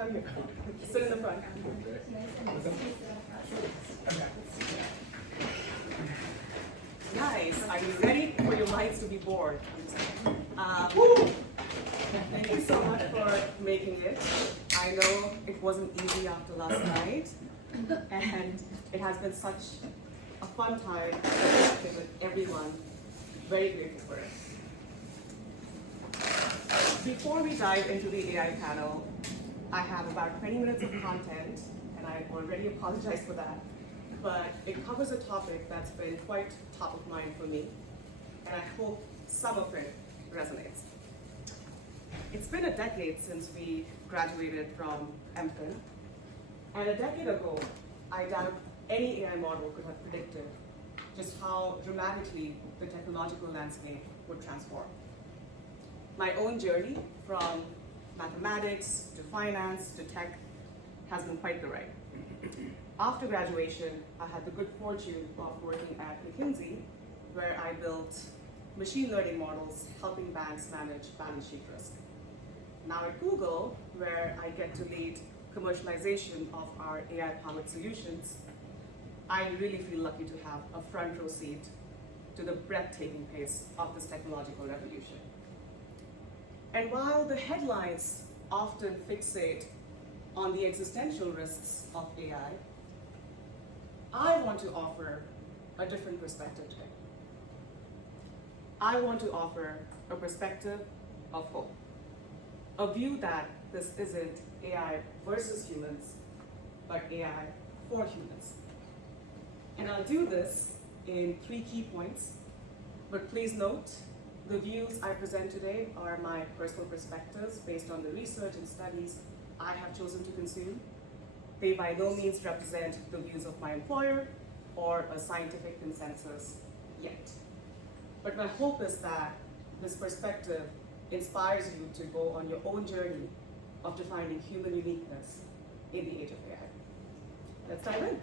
Come here. Sit in the front. Nice. Are you ready for your minds to be bored? Thank you so much for making it. I know it wasn't easy after last night, and it has been such a fun time interacting with everyone. Very grateful for it. Before we dive into the AI panel, I have about 20 minutes of content, and I already apologize for that. But it covers a topic that's been quite top of mind for me, and I hope some of it resonates. It's been a decade since we graduated from MPhil, and a decade ago, I doubt any AI model could have predicted just how dramatically the technological landscape would transform. My own journey from mathematics to finance to tech has been quite the ride. After graduation, I had the good fortune of working at McKinsey, where I built machine learning models helping banks manage balance sheet risk. Now at Google, where I get to lead commercialization of our AI-powered solutions, I really feel lucky to have a front row seat to the breathtaking pace of this technological revolution. And while the headlines often fixate on the existential risks of AI, I want to offer a different perspective today. I want to offer a perspective of hope, a view that this isn't AI versus humans, but AI for humans. And I'll do this in 3 key points, but please note, the views I present today are my personal perspectives based on the research and studies I have chosen to consume. They by no means represent the views of my employer or a scientific consensus yet. But my hope is that this perspective inspires you to go on your own journey of defining human uniqueness in the age of AI. Let's dive in.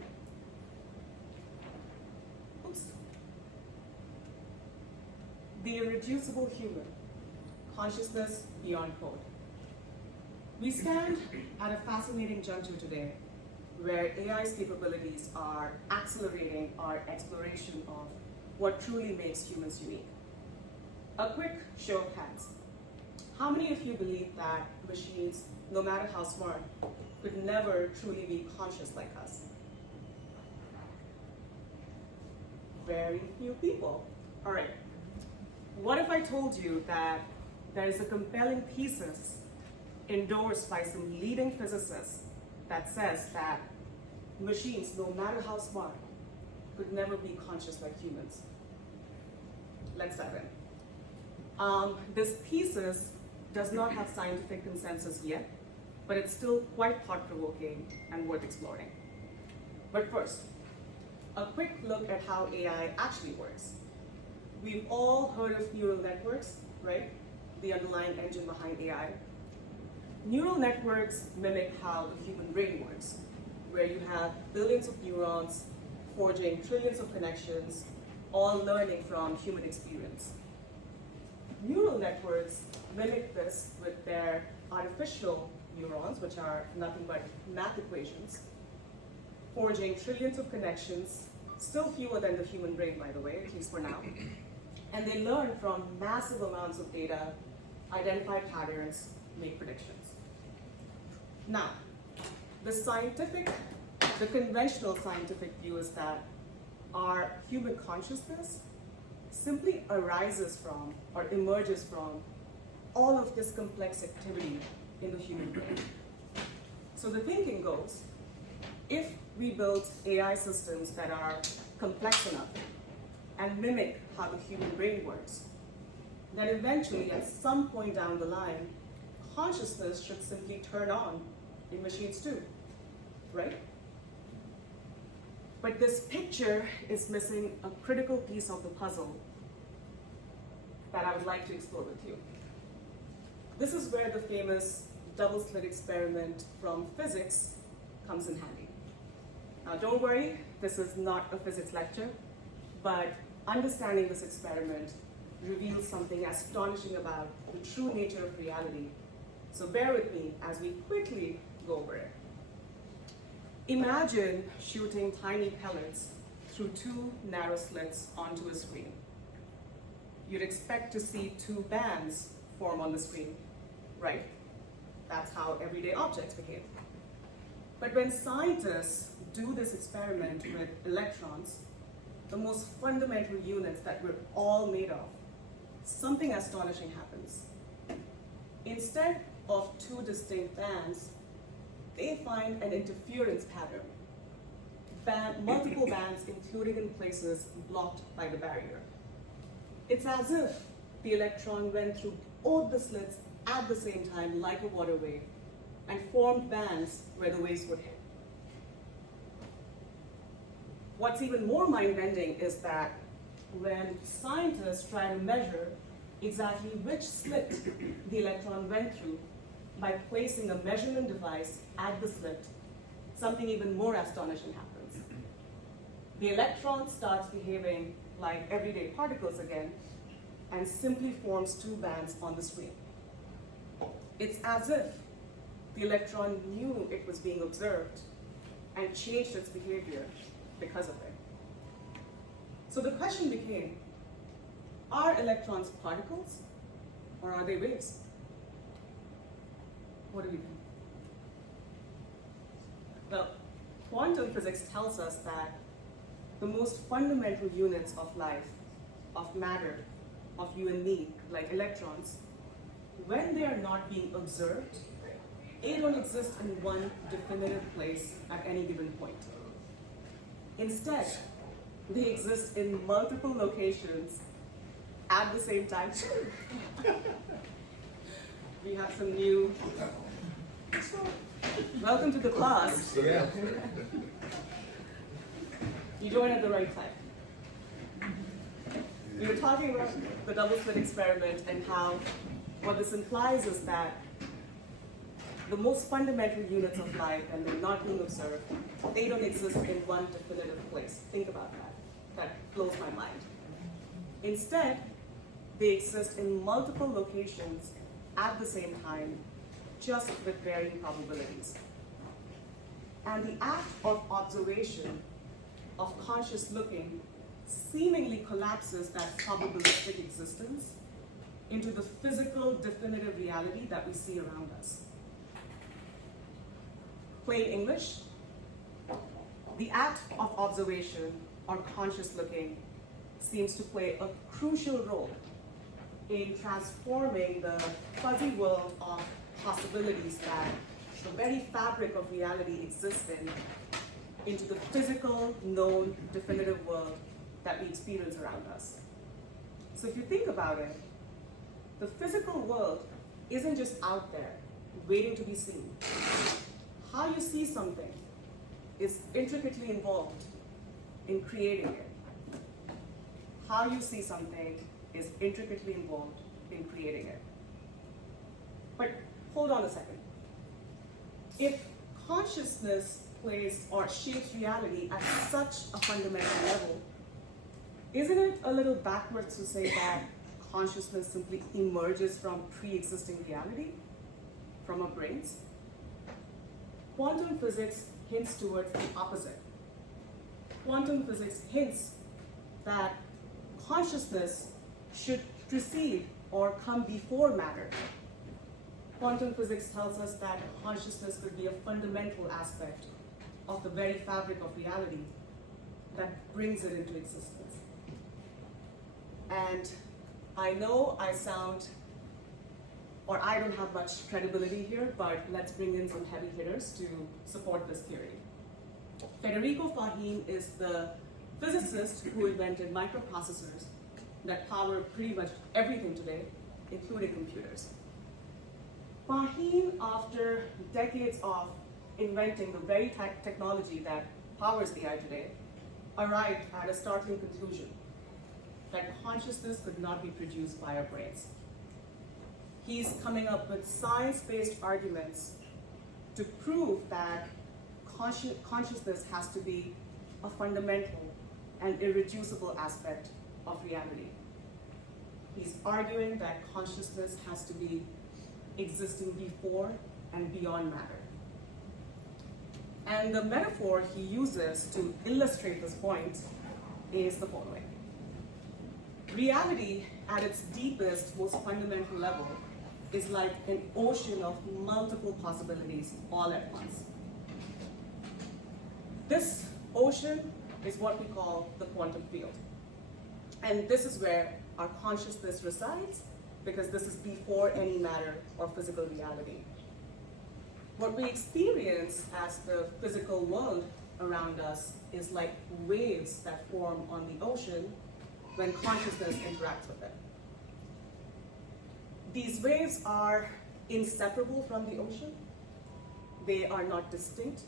Oops. The irreducible human, consciousness beyond code. We stand at a fascinating juncture today where AI's capabilities are accelerating our exploration of what truly makes humans unique. A quick show of hands. How many of you believe that machines, no matter how smart, could never truly be conscious like us? Very few people. All right. What if I told you that there is a compelling thesis endorsed by some leading physicists that says that machines, no matter how smart, could never be conscious like humans? Let's dive in. This thesis does not have scientific consensus yet, but it's still quite thought-provoking and worth exploring. But first, a quick look at how AI actually works. We've all heard of neural networks, right? The underlying engine behind AI. Neural networks mimic how the human brain works, where you have billions of neurons forging trillions of connections, all learning from human experience. Neural networks mimic this with their artificial neurons, which are nothing but math equations, forging trillions of connections, still fewer than the human brain, by the way, at least for now. And they learn from massive amounts of data, identify patterns, make predictions. Now, the conventional scientific view is that our human consciousness simply arises from or emerges from all of this complex activity in the human brain. So the thinking goes, if we build AI systems that are complex enough and mimic how the human brain works, then eventually at some point down the line, consciousness should simply turn on in machines too, right? But this picture is missing a critical piece of the puzzle that I would like to explore with you. This is where the famous double slit experiment from physics comes in handy. Now don't worry, this is not a physics lecture, but understanding this experiment reveals something astonishing about the true nature of reality. So bear with me as we quickly go over it. Imagine shooting tiny pellets through two narrow slits onto a screen. You'd expect to see two bands form on the screen, right? That's how everyday objects behave. But when scientists do this experiment with electrons, the most fundamental units that we're all made of, something astonishing happens. Instead of two distinct bands, they find an interference pattern. Multiple bands, including in places blocked by the barrier. It's as if the electron went through both the slits at the same time, like a water wave, and formed bands where the waves would hit. What's even more mind-bending is that when scientists try to measure exactly which slit the electron went through by placing a measurement device at the slit, something even more astonishing happens. The electron starts behaving like everyday particles again and simply forms two bands on the screen. It's as if the electron knew it was being observed and changed its behavior because of it. So the question became, are electrons particles or are they waves? What do we think? Well, quantum physics tells us that the most fundamental units of life, of matter, of you and me, like electrons, when they are not being observed, they don't exist in one definitive place at any given point. Instead, they exist in multiple locations at the same time. We have some new. Welcome to the class. Yeah. You joined at the right time. We were talking about the double slit experiment and how what this implies is that the most fundamental units of life, and they're not being observed, they don't exist in one definitive place. Think about that. That blows my mind. Instead, they exist in multiple locations at the same time, just with varying probabilities. And the act of observation, of conscious looking, seemingly collapses that probabilistic existence into the physical, definitive reality that we see around us. Plain English, the act of observation or conscious looking seems to play a crucial role in transforming the fuzzy world of possibilities that the very fabric of reality exists in into the physical, known, definitive world that we experience around us. So if you think about it, the physical world isn't just out there, waiting to be seen. How you see something is intricately involved in creating it. How you see something is intricately involved in creating it. But hold on a second. If consciousness plays or shapes reality at such a fundamental level, isn't it a little backwards to say that consciousness simply emerges from pre-existing reality, from our brains? Quantum physics hints towards the opposite. Quantum physics hints that consciousness should precede or come before matter. Quantum physics tells us that consciousness could be a fundamental aspect of the very fabric of reality that brings it into existence. And I know I don't have much credibility here, but let's bring in some heavy hitters to support this theory. Federico Fahim is the physicist who invented microprocessors that power pretty much everything today, including computers. Fahim, after decades of inventing the very technology that powers AI today, arrived at a startling conclusion that consciousness could not be produced by our brains. He's coming up with science-based arguments to prove that consciousness has to be a fundamental and irreducible aspect of reality. He's arguing that consciousness has to be existing before and beyond matter. And the metaphor he uses to illustrate this point is the following. Reality, at its deepest, most fundamental level, is like an ocean of multiple possibilities all at once. This ocean is what we call the quantum field. And this is where our consciousness resides, because this is before any matter or physical reality. What we experience as the physical world around us is like waves that form on the ocean when consciousness interacts with it. These waves are inseparable from the ocean. They are not distinct.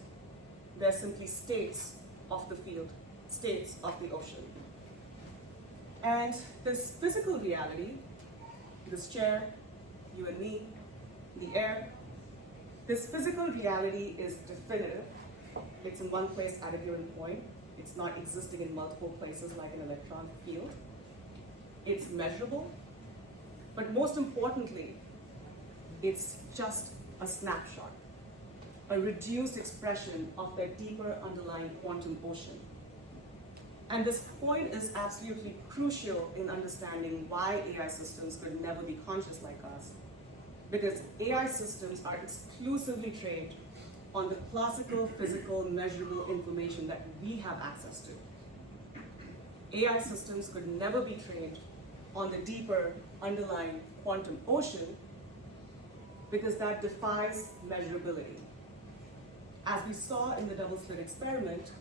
They're simply states of the field, states of the ocean. And this physical reality, this chair, you and me, the air, this physical reality is definitive. It's in one place at a given point. It's not existing in multiple places like an electron field. It's measurable, but most importantly, it's just a snapshot, a reduced expression of that deeper underlying quantum ocean. And this point is absolutely crucial in understanding why AI systems could never be conscious like us. Because AI systems are exclusively trained on the classical, physical, measurable information that we have access to. AI systems could never be trained on the deeper underlying quantum ocean because that defies measurability. As we saw in the double slit experiment,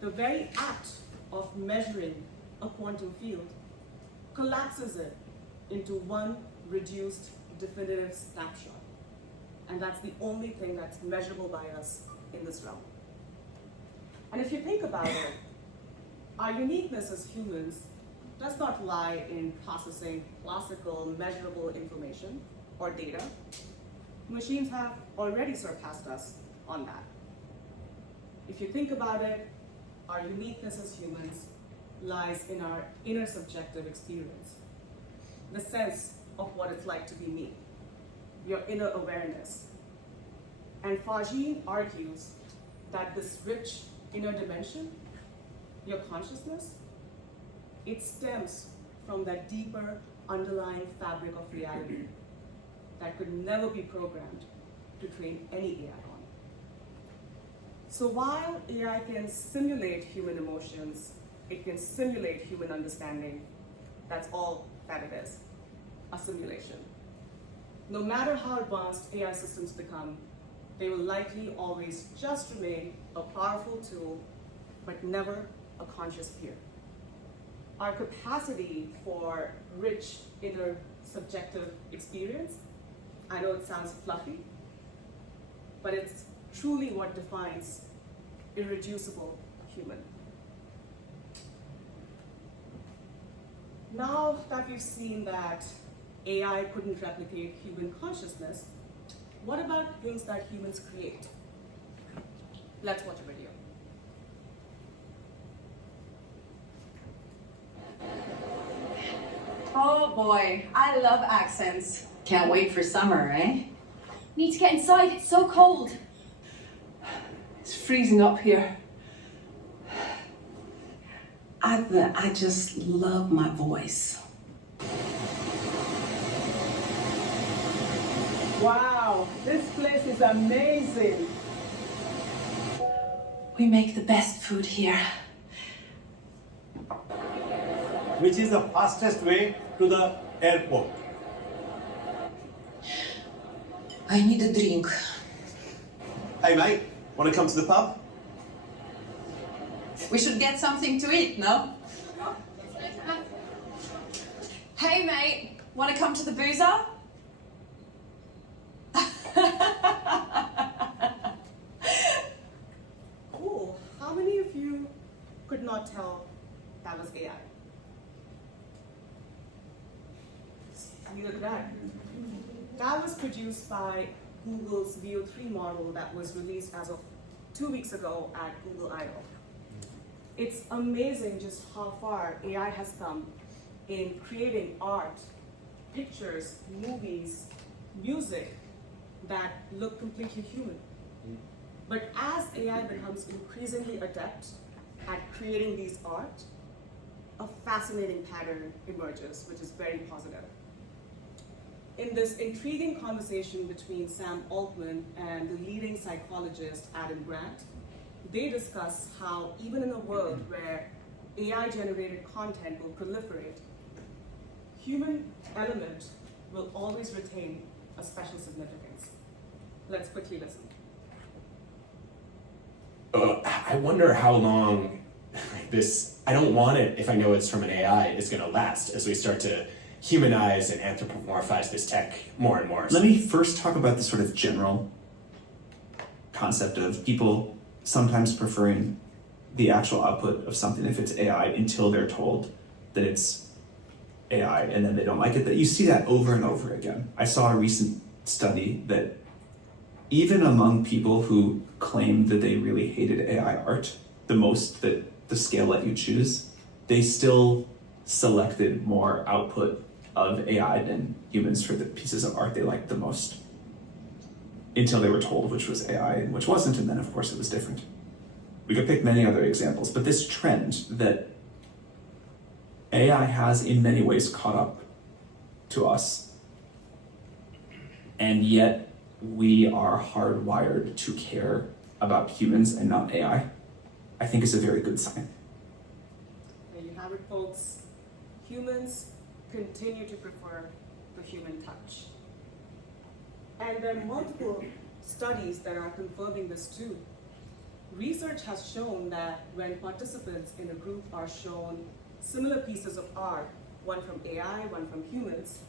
the very act of measuring a quantum field collapses it into one reduced definitive snapshot. And that's the only thing that's measurable by us in this realm. And if you think about it, our uniqueness as humans does not lie in processing classical, measurable information or data. Machines have already surpassed us on that. If you think about it, our uniqueness as humans lies in our inner subjective experience, the sense of what it's like to be me, your inner awareness. And Fajin argues that this rich inner dimension, your consciousness, it stems from that deeper underlying fabric of reality that could never be programmed to train any AI on. So while AI can simulate human emotions, it can simulate human understanding, that's all that it is, a simulation. No matter how advanced AI systems become, they will likely always just remain a powerful tool, but never a conscious peer. Our capacity for rich inner subjective experience, I know it sounds fluffy, but it's truly what defines irreducible human. Now that we've seen that AI couldn't replicate human consciousness, what about things that humans create? Let's watch a video. Oh boy, I love accents. Can't wait for summer, eh? Need to get inside, it's so cold. It's freezing up here. I just love my voice. Wow, this place is amazing. We make the best food here. Which is the fastest way to the airport? I need a drink. Hey mate, want to come to the pub? We should get something to eat, no? Hey mate, wanna come to the boozer? Cool. How many of you could not tell that was AI? Neither could I. That was produced by Google's Veo 3 model that was released as of 2 weeks ago at Google I/O. It's amazing just how far AI has come in creating art, pictures, movies, music that look completely human. But as AI becomes increasingly adept at creating these art, a fascinating pattern emerges, which is very positive. In this intriguing conversation between Sam Altman and the leading psychologist Adam Grant, they discuss how even in a world where AI-generated content will proliferate, human element will always retain a special significance. Let's quickly listen. I wonder how long this, I don't want it if I know it's from an AI, is going to last as we start to humanize and anthropomorphize this tech more and more. Let me first talk about the sort of general concept of people sometimes preferring the actual output of something if it's AI until they're told that it's AI and then they don't like it. That you see that over and over again. I saw a recent study that even among people who claimed that they really hated AI art, the most that the scale let you choose, they still selected more output of AI than humans for the pieces of art they liked the most. Until they were told which was AI and which wasn't, and then of course it was different. We could pick many other examples, but this trend that AI has in many ways caught up to us, and yet we are hardwired to care about humans and not AI, I think is a very good sign. There you have it, folks. Humans continue to prefer the human touch. And there are multiple studies that are confirming this too. Research has shown that when participants in a group are shown similar pieces of art, one from AI, one from humans,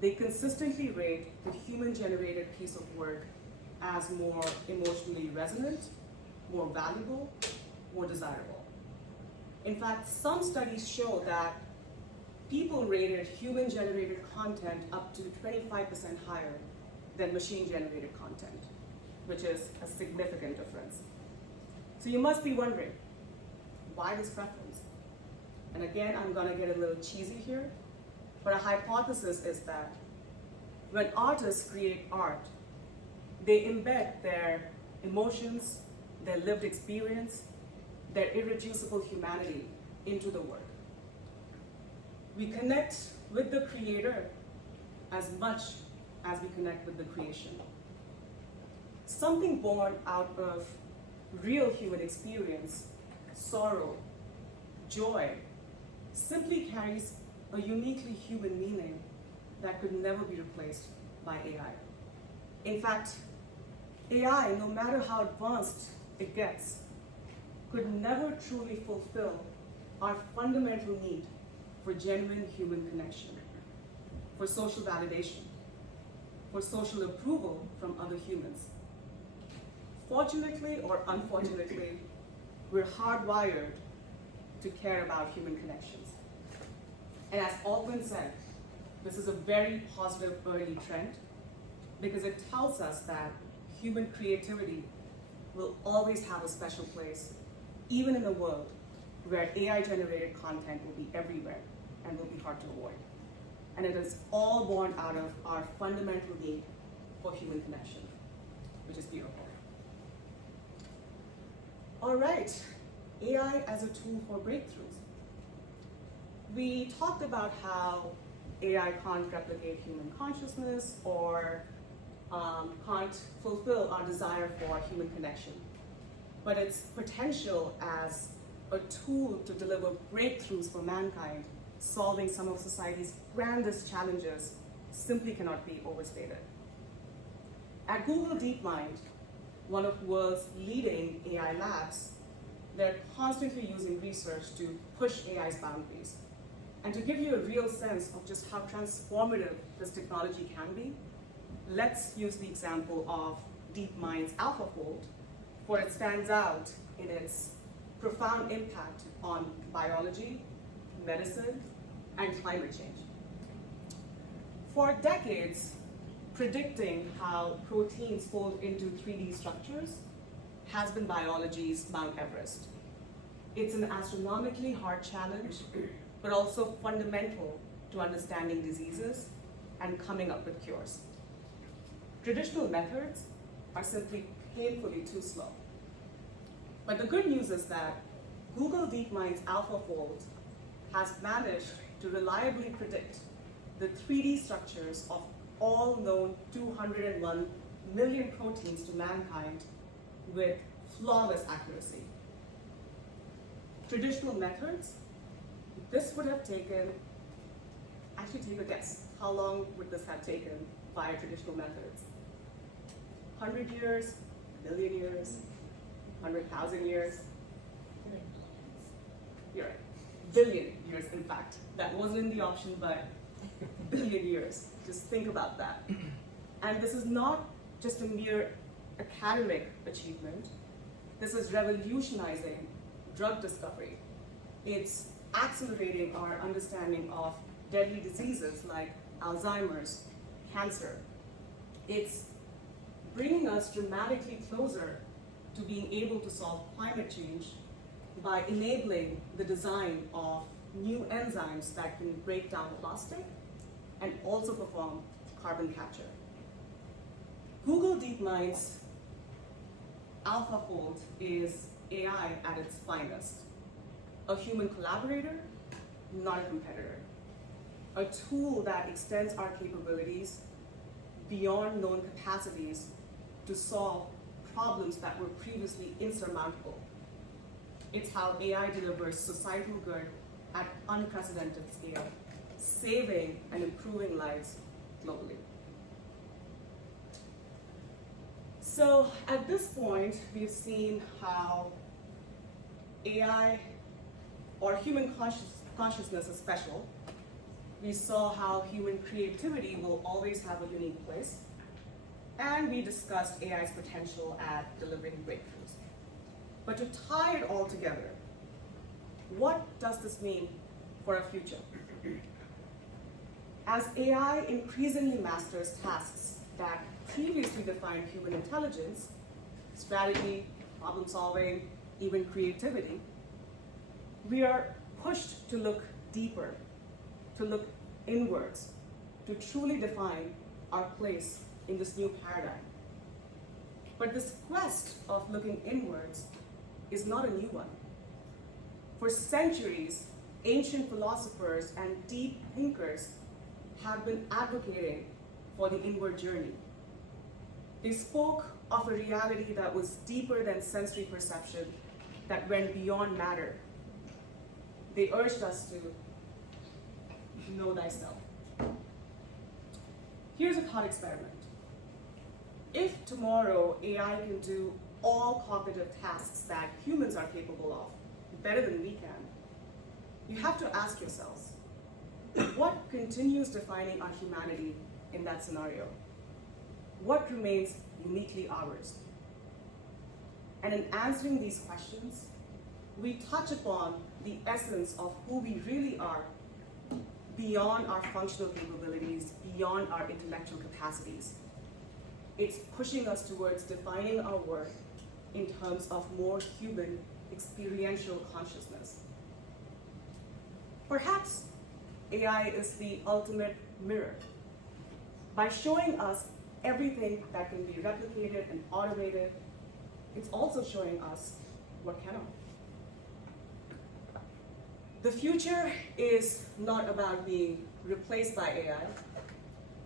they consistently rate the human-generated piece of work as more emotionally resonant, more valuable, more desirable. In fact, some studies show that people rated human-generated content up to 25% higher than machine-generated content, which is a significant difference. So you must be wondering, why this preference? And again, I'm gonna get a little cheesy here, but a hypothesis is that when artists create art, they embed their emotions, their lived experience, their irreducible humanity into the work. We connect with the creator as much as we connect with the creation. Something born out of real human experience, sorrow, joy, simply carries a uniquely human meaning that could never be replaced by AI. In fact, AI, no matter how advanced it gets, could never truly fulfill our fundamental need for genuine human connection, for social validation, for social approval from other humans. Fortunately or unfortunately, we're hardwired to care about human connections. And as Altman said, this is a very positive early trend because it tells us that human creativity will always have a special place, even in a world where AI-generated content will be everywhere and will be hard to avoid. And it is all born out of our fundamental need for human connection, which is beautiful. All right, AI as a tool for breakthroughs. We talked about how AI can't replicate human consciousness or can't fulfill our desire for human connection. But its potential as a tool to deliver breakthroughs for mankind, solving some of society's grandest challenges, simply cannot be overstated. At Google DeepMind, one of the world's leading AI labs, they're constantly using research to push AI's boundaries. And to give you a real sense of just how transformative this technology can be, let's use the example of DeepMind's AlphaFold, for it stands out in its profound impact on biology, medicine, and climate change. For decades, predicting how proteins fold into 3D structures has been biology's Mount Everest. It's an astronomically hard challenge, but also fundamental to understanding diseases and coming up with cures. Traditional methods are simply painfully too slow. But the good news is that Google DeepMind's AlphaFold has managed to reliably predict the 3D structures of all known 201 million proteins to mankind with flawless accuracy. Traditional methods, this would have taken, actually take a guess, how long would this have taken via traditional methods? 100 years, a million years, 100,000 years? You're right, billion years in fact. That wasn't in the option, but billion years. Just think about that. And this is not just a mere academic achievement. This is revolutionizing drug discovery. It's accelerating our understanding of deadly diseases like Alzheimer's, cancer. It's bringing us dramatically closer to being able to solve climate change by enabling the design of new enzymes that can break down plastic and also perform carbon capture. Google DeepMind's AlphaFold is AI at its finest. A human collaborator, not a competitor. A tool that extends our capabilities beyond known capacities to solve problems that were previously insurmountable. It's how AI delivers societal good at unprecedented scale, saving and improving lives globally. So at this point, we've seen how AI, or human consciousness, is special. We saw how human creativity will always have a unique place. And we discussed AI's potential at delivering breakthroughs. But to tie it all together, what does this mean for our future? As AI increasingly masters tasks that previously defined human intelligence, strategy, problem solving, even creativity, we are pushed to look deeper, to look inwards, to truly define our place in this new paradigm. But this quest of looking inwards is not a new one. For centuries, ancient philosophers and deep thinkers have been advocating for the inward journey. They spoke of a reality that was deeper than sensory perception, that went beyond matter. They urged us to know thyself. Here's a thought experiment. If tomorrow AI can do all cognitive tasks that humans are capable of better than we can, you have to ask yourselves, what continues defining our humanity in that scenario? What remains uniquely ours? And in answering these questions, we touch upon the essence of who we really are beyond our functional capabilities, beyond our intellectual capacities. It's pushing us towards defining our worth in terms of more human experiential consciousness. Perhaps AI is the ultimate mirror. By showing us everything that can be replicated and automated, it's also showing us what cannot. The future is not about being replaced by AI,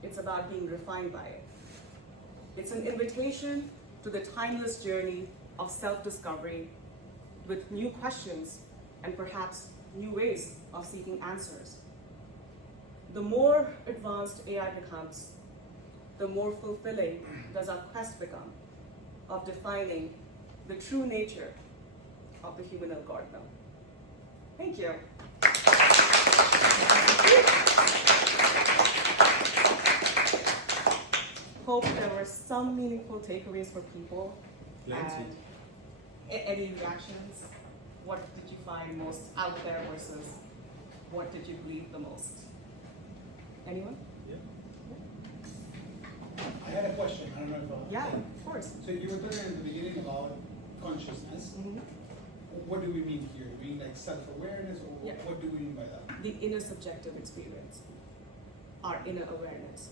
it's about being refined by it. It's an invitation to the timeless journey of self-discovery with new questions and perhaps new ways of seeking answers. The more advanced AI becomes, the more fulfilling does our quest become of defining the true nature of the human algorithm. Thank you. Hope there were some meaningful takeaways for people. And any reactions? What did you find most out there versus what did you believe the most? Anyone? I had a question. I don't know if Yeah, of course. So you were talking at the beginning about consciousness. Mm-hmm. What do we mean here? Do we mean like self-awareness, or Yeah. what do we mean by that? The inner subjective experience, our inner awareness.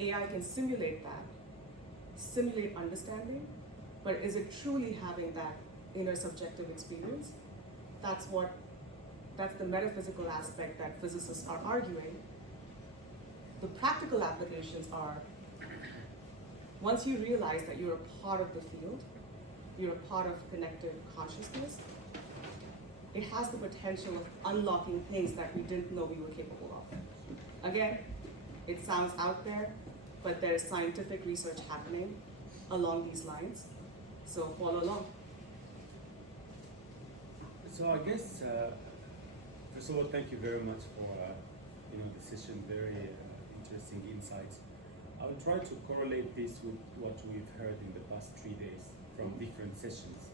AI can simulate that simulate understanding, but is it truly having that inner subjective experience? That's the metaphysical aspect that physicists are arguing. The practical applications are, once you realize that you're a part of the field, you're a part of connected consciousness, it has the potential of unlocking things that we didn't know we were capable of. Again, it sounds out there, but there is scientific research happening along these lines, so follow along. So I guess, first of all, thank you very much for the session. Very interesting insights. I will try to correlate this with what we've heard in the past 3 days from different sessions,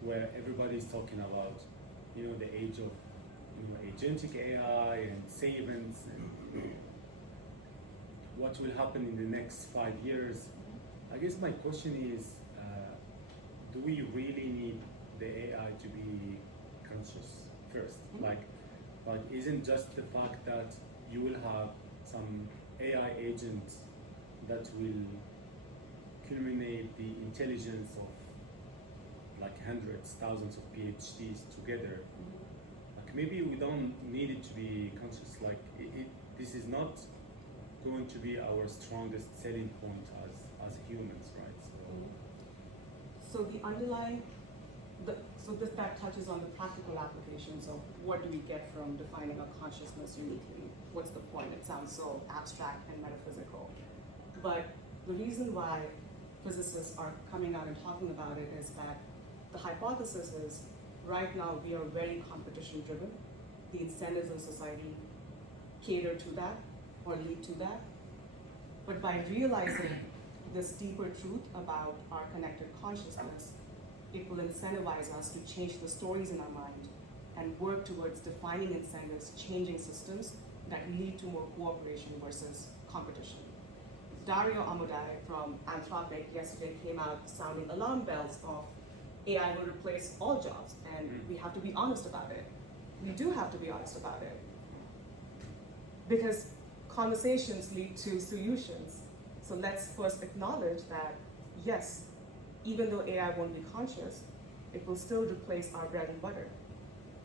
where everybody is talking about the age of agentic AI and savings and what will happen in the next 5 years. I guess my question is, do we really need the AI to be conscious first? Like isn't just the fact that you will have some AI agents that will culminate the intelligence of like hundreds, thousands of PhDs together. Like maybe we don't need it to be conscious. Like this is not going to be our strongest selling point as humans, right? So the underlying, that touches on the practical applications of what do we get from defining a consciousness uniquely? What's the point? It sounds so abstract and metaphysical. But the reason why physicists are coming out and talking about it is that the hypothesis is right now we are very competition driven. The incentives in society cater to that or lead to that. But by realizing this deeper truth about our connected consciousness, it will incentivize us to change the stories in our mind and work towards defining incentives, changing systems that lead to more cooperation versus competition. Dario Amodei from Anthropic yesterday came out sounding alarm bells of AI will replace all jobs, and we have to be honest about it. We do have to be honest about it. Because conversations lead to solutions. So let's first acknowledge that, yes, even though AI won't be conscious, it will still replace our bread and butter.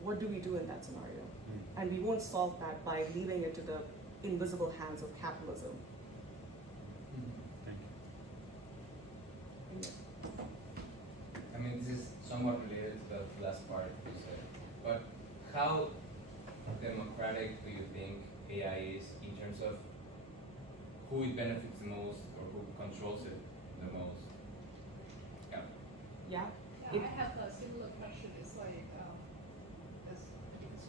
What do we do in that scenario? And we won't solve that by leaving it to the invisible hands of capitalism. I mean, this is somewhat related to the last part you said, but how democratic do you think AI is in terms of who it benefits the most or who controls it the most? Yeah. Yeah? Yeah, I have a similar question. It's like, because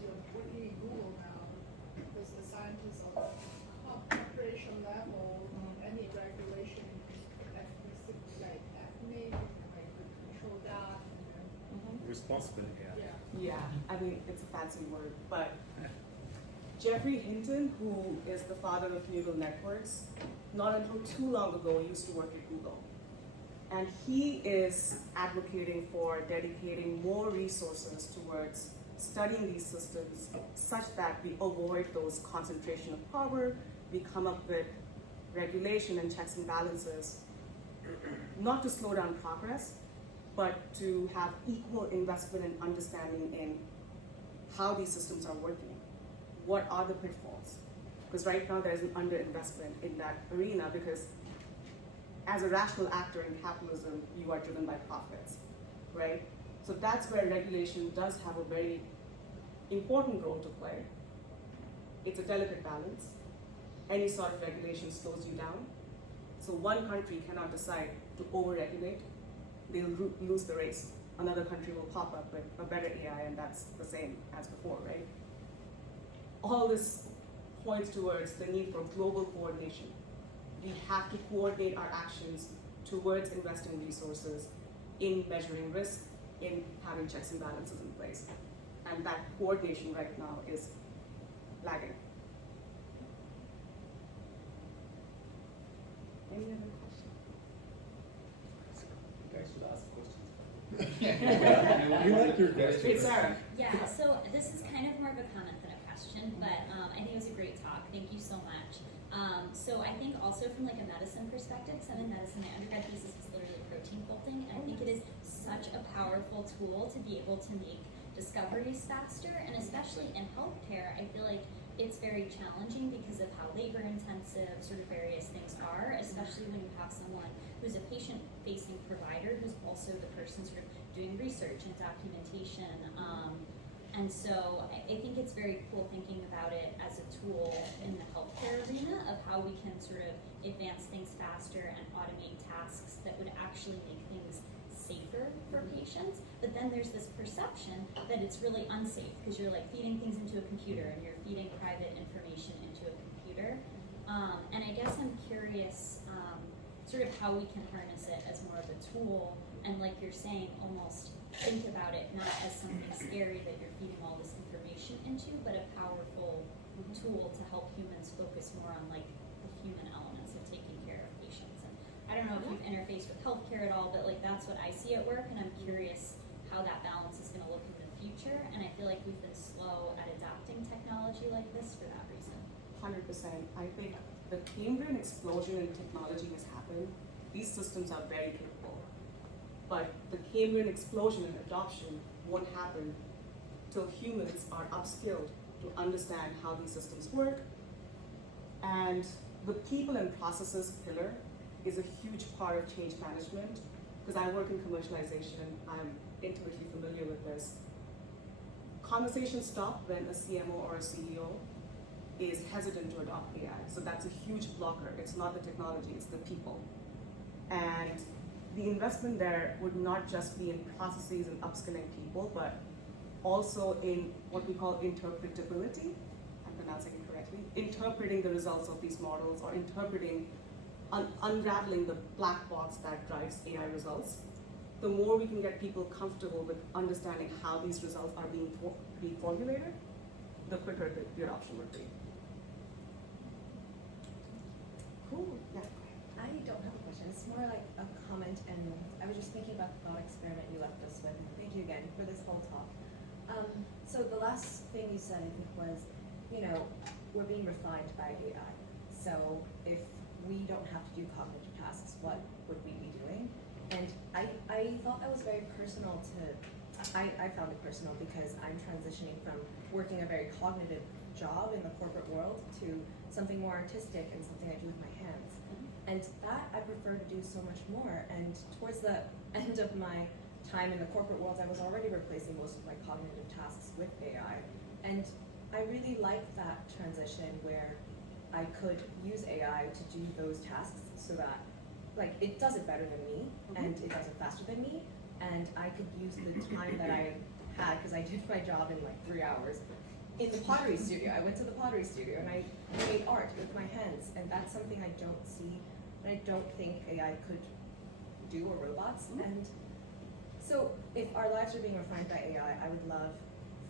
you're working in Google now, with the scientists on corporation level, any regulation, like ethnic, like control that, and then, Responsible AI. Yeah, I mean, it's a fancy word, but Jeffrey Hinton, who is the father of neural networks, not until too long ago used to work at Google. And he is advocating for dedicating more resources towards studying these systems such that we avoid those concentration of power, we come up with regulation and checks and balances, not to slow down progress, but to have equal investment and understanding in how these systems are working. What are the pitfalls? Because right now there's an underinvestment in that arena because as a rational actor in capitalism, you are driven by profits, right? So that's where regulation does have a very important role to play. It's a delicate balance. Any sort of regulation slows you down. So one country cannot decide to over-regulate. They'll lose the race. Another country will pop up with a better AI, and that's the same as before, right? All this points towards the need for global coordination. We have to coordinate our actions towards investing resources in measuring risk, in having checks and balances in place. And that coordination right now is lagging. Any other questions? You guys should ask questions. You like your It's question. Sarah. Yeah, so this is kind of more of a comment than a question. question, but I think it was a great talk. Thank you so much. So I think also from like a medicine perspective, because I'm in medicine, my undergrad thesis is literally protein folding, and I think it is such a powerful tool to be able to make discoveries faster, and especially in healthcare, I feel like it's very challenging because of how labor intensive sort of various things are, especially when you have someone who's a patient-facing provider who's also the person sort of doing research and documentation. And so I think it's very cool thinking about it as a tool in the healthcare arena of how we can sort of advance things faster and automate tasks that would actually make things safer for patients. But then there's this perception that it's really unsafe because you're like feeding things into a computer and you're feeding private information into a computer. And I guess I'm curious sort of how we can harness it as more of a tool, and like you're saying, almost think about it not as something scary that you're feeding all this information into, but a powerful tool to help humans focus more on like the human elements of taking care of patients. And I don't know if you've interfaced with healthcare at all, but like that's what I see at work, and I'm curious how that balance is going to look in the future. And I feel like we've been slow at adopting technology like this for that reason. 100%. I think the Cambrian explosion in technology has happened. These systems are very capable. But the Cambrian explosion in adoption won't happen till humans are upskilled to understand how these systems work. And the people and processes pillar is a huge part of change management. Because I work in commercialization, I'm intimately familiar with this. Conversations stop when a CMO or a CEO is hesitant to adopt AI. So that's a huge blocker. It's not the technology, it's the people. And the investment there would not just be in processes and upskilling people, but also in what we call interpretability. I'm pronouncing it correctly. Interpreting the results of these models, or interpreting, unraveling the black box that drives AI results. The more we can get people comfortable with understanding how these results are being formulated, the quicker the adoption would be. Cool. Yeah. I don't have a question. It's more like a comment, and I was just thinking about the thought experiment you left us with. Thank you again for this whole talk. So the last thing you said, I think, was, you know, we're being refined by AI. So if we don't have to do cognitive tasks, what would we be doing? And I thought that was very personal to, I found it personal because I'm transitioning from working a very cognitive job in the corporate world to something more artistic and something I do with my hands. And that I prefer to do so much more. And towards the end of my time in the corporate world, I was already replacing most of my cognitive tasks with AI. And I really liked that transition where I could use AI to do those tasks so that, like, it does it better than me, and it does it faster than me, and I could use the time that I had, because I did my job in like 3 hours, in the pottery studio. I went to the pottery studio and I made art with my hands, and that's something I don't see, and I don't think AI could do, or robots. And so if our lives are being refined by AI, I would love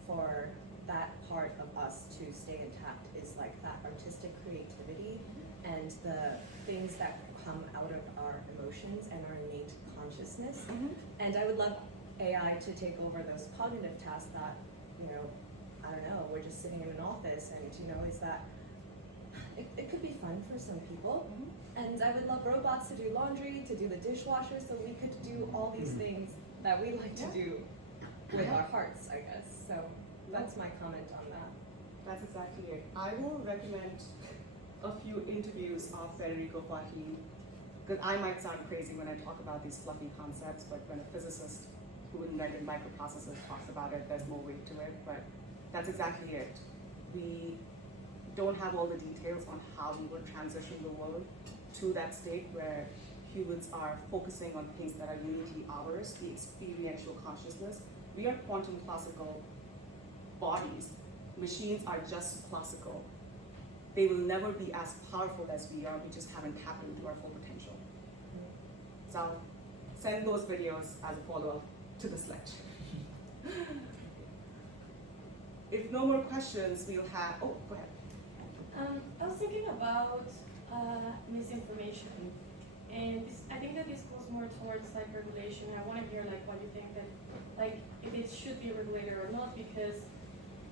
for that part of us to stay intact, is like that artistic creativity and the things that come out of our emotions and our innate consciousness. And I would love AI to take over those cognitive tasks that, you know, I don't know, we're just sitting in an office, and, you know, is that, it could be fun for some people. And I would love robots to do laundry, to do the dishwasher, so we could do all these things that we like to do with our hearts, I guess. So that's my comment on that. That's exactly it. I will recommend a few interviews of Federico Fahim, because I might sound crazy when I talk about these fluffy concepts, but when a physicist who invented microprocessors talks about it, there's more weight to it. But that's exactly it. We don't have all the details on how we would transition the world to that state where humans are focusing on things that are uniquely ours, the experiential consciousness. We are quantum classical bodies. Machines are just classical. They will never be as powerful as we are. We just haven't tapped into our full potential. So send those videos as a follow-up to this lecture. If no more questions, we'll have, oh, go ahead. I was thinking about misinformation, and I think that this goes more towards like regulation. I want to hear like what you think, that like if it should be regulated or not, because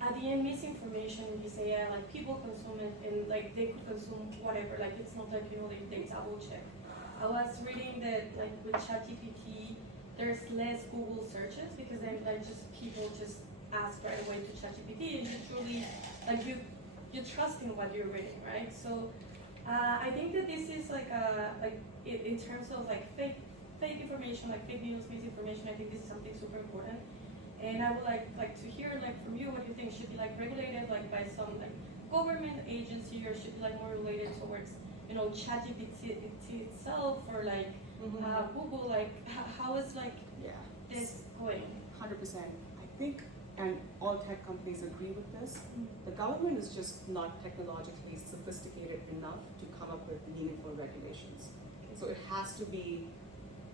at the end, misinformation in this AI, like people consume it and like they could consume whatever. Like it's not like they double check. I was reading that like with ChatGPT, there's less Google searches because then like just people just ask right away to ChatGPT and you truly like you trust in what you're reading, right? So I think that this is like in terms of like fake information, like fake news, misinformation. I think this is something super important. And I would like to hear like from you what you think should be like regulated like by some like government agency or should be like more related towards ChatGPT itself or like Google, like how is like this going? 100%. I think, and all tech companies agree with this, the government is just not technologically sophisticated enough to come up with meaningful regulations. So it has to be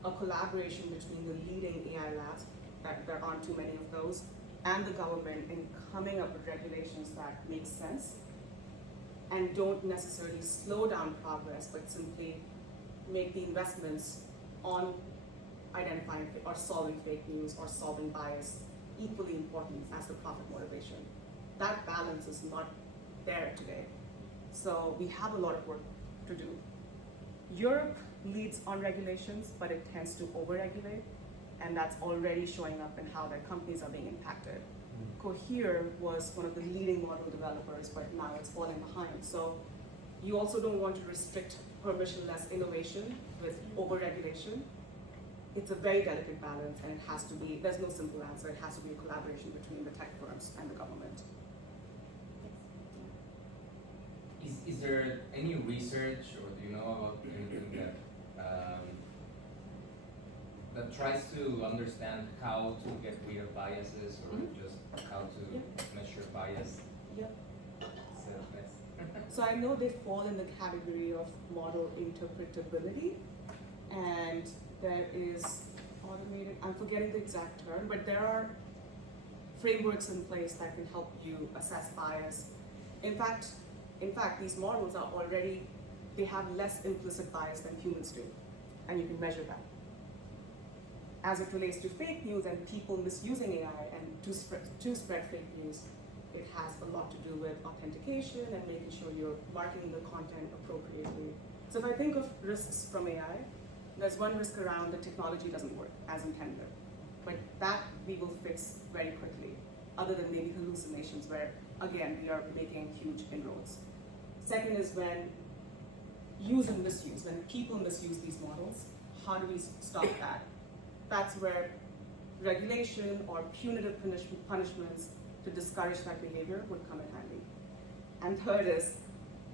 a collaboration between the leading AI labs, that there aren't too many of those, and the government in coming up with regulations that make sense and don't necessarily slow down progress, but simply make the investments on identifying or solving fake news or solving bias equally important as the profit motivation. That balance is not there today. So we have a lot of work to do. Europe leads on regulations, but it tends to over-regulate, and that's already showing up in how their companies are being impacted. Cohere was one of the leading model developers, but now it's falling behind. So you also don't want to restrict permissionless innovation with over-regulation. It's a very delicate balance, and it has to be, there's no simple answer. It has to be a collaboration between the tech firms and the government. Is there any research, or do you know about anything that that tries to understand how to get rid of biases, or just how to measure bias? Yep. So, so I know they fall in the category of model interpretability, and there is automated, I'm forgetting the exact term, but there are frameworks in place that can help you assess bias. In fact, these models are already, they have less implicit bias than humans do, and you can measure that. As it relates to fake news and people misusing AI and to spread fake news, it has a lot to do with authentication and making sure you're marketing the content appropriately. So if I think of risks from AI, there's one risk around the technology doesn't work as intended, but that we will fix very quickly, other than maybe hallucinations where, again, we are making huge inroads. Second is when use and misuse, when people misuse these models, how do we stop that? That's where regulation or punitive punishments to discourage that behavior would come in handy. And third is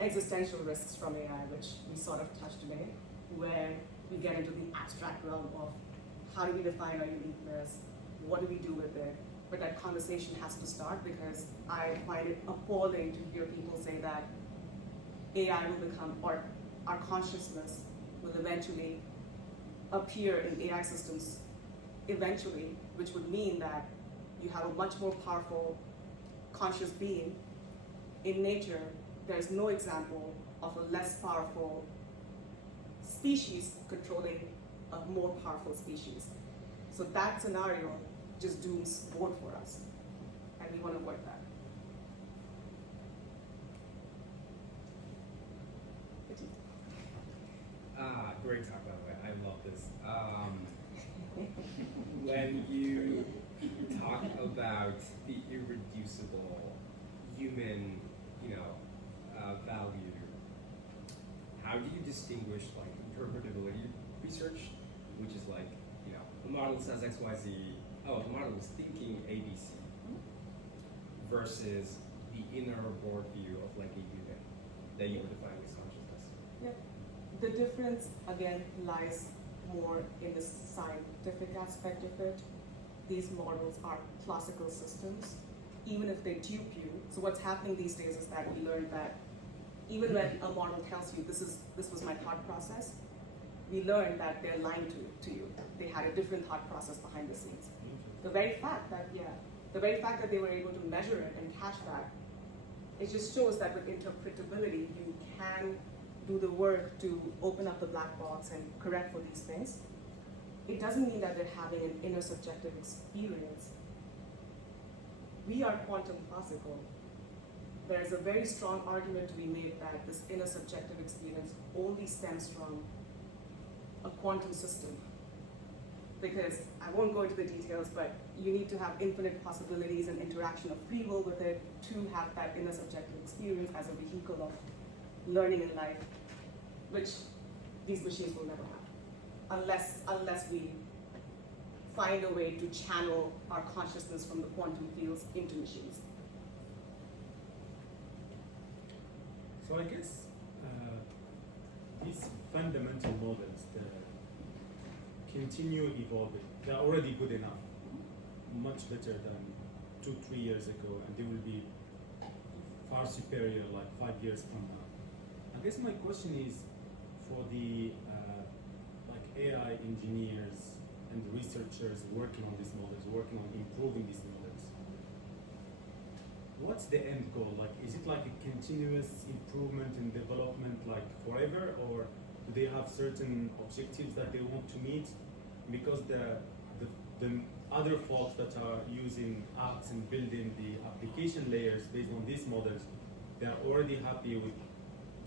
existential risks from AI, which we sort of touched today, where we get into the abstract realm of how do we define our uniqueness, what do we do with it, but that conversation has to start, because I find it appalling to hear people say that AI will become, or our consciousness will eventually appear in AI systems eventually, which would mean that you have a much more powerful conscious being. In nature, there's no example of a less powerful species controlling a more powerful species. So that scenario just dooms both for us, and we want to avoid that. Great talk, by the way. I love this. When you talk about the irreducible human, value, how do you distinguish like interpretability research, which is like, the model says X, Y, Z. Oh, the model is thinking ABC, versus the inner worldview of like a human that you would define as consciousness. Yeah. The difference, again, lies more in the scientific aspect of it. These models are classical systems, even if they dupe you. So what's happening these days is that we learned that even when a model tells you this was my thought process, we learned that they're lying to you. They had a different thought process behind the scenes. The very fact that they were able to measure it and catch that, it just shows that with interpretability, you can do the work to open up the black box and correct for these things. It doesn't mean that they're having an inner subjective experience. we are quantum classical, there's a very strong argument to be made that this inner subjective experience only stems from a quantum system. Because I won't go into the details, but you need to have infinite possibilities and interaction of free will with it to have that inner subjective experience as a vehicle of learning in life, which these machines will never have, unless we find a way to channel our consciousness from the quantum fields into machines. So I guess these fundamental models that continue evolving, they're already good enough, much better than 2-3 years ago, and they will be far superior like 5 years from now. I guess my question is for the like AI engineers and researchers working on these models, working on improving these models. What's the end goal? Like, is it like a continuous improvement and development like forever, or do they have certain objectives that they want to meet? Because the other folks that are using apps and building the application layers based on these models, they are already happy with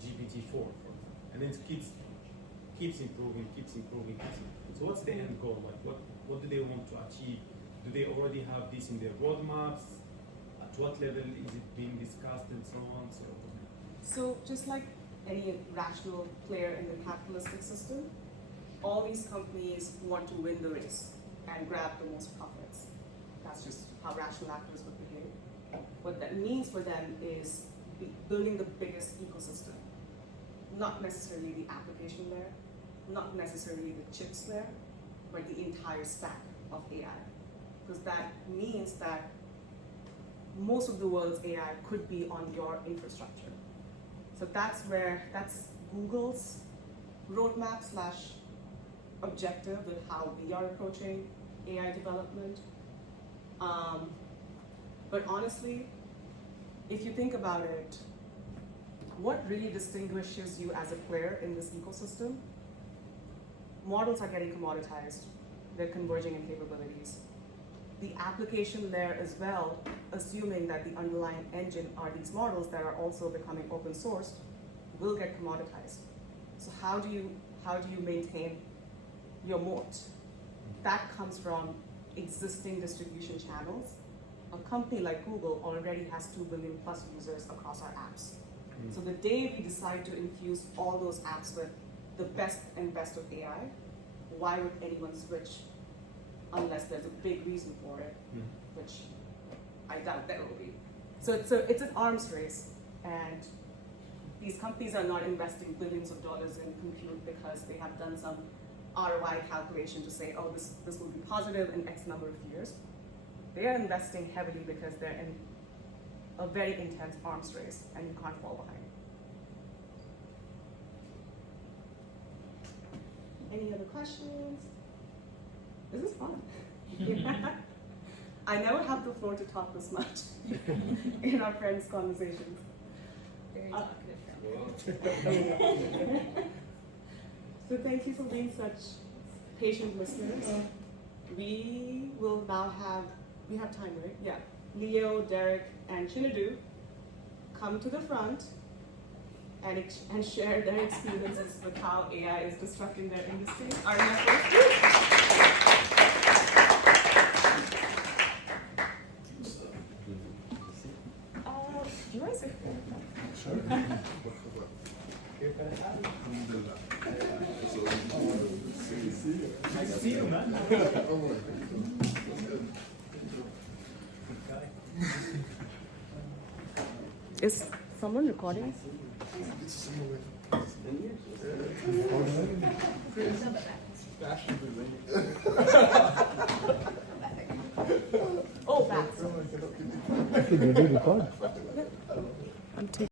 GPT-4, for example, and then it keeps improving. So what's the end goal? Like, what do they want to achieve? Do they already have this in their roadmaps? At what level is it being discussed, and so on? So just like any rational player in the capitalistic system, all these companies want to win the race and grab the most profits. That's just how rational actors would behave. What that means for them is building the biggest ecosystem, not necessarily the application layer, not necessarily the chips layer, but the entire stack of AI. Because that means that most of the world's AI could be on your infrastructure. So that's Google's roadmap / objective with how we are approaching AI development. But honestly, if you think about it, what really distinguishes you as a player in this ecosystem? Models are getting commoditized. They're converging in capabilities. The application layer as well, assuming that the underlying engine are these models that are also becoming open sourced, will get commoditized. So how do you maintain your moat? That comes from existing distribution channels. A company like Google already has 2 billion plus users across our apps. So the day we decide to infuse all those apps with the best and best of AI, why would anyone switch unless there's a big reason for it, which I doubt there will be. So it's an arms race, and these companies are not investing billions of dollars in compute because they have done some ROI calculation to say, oh, this will be positive in X number of years. They are investing heavily because they're in a very intense arms race, and you can't fall behind. Any other questions? This is fun. I never have the floor to talk this much in our friends' conversations. Very talkative. So thank you for being such patient listeners. We will now we have time, right? Yeah. Leo, Derek, and Chinadu come to the front and share their experiences with how AI is disrupting their industry. Our network. Do you want to say? Sure. Nice to see you, man. Is someone recording? Oh, back. Actually, they do record.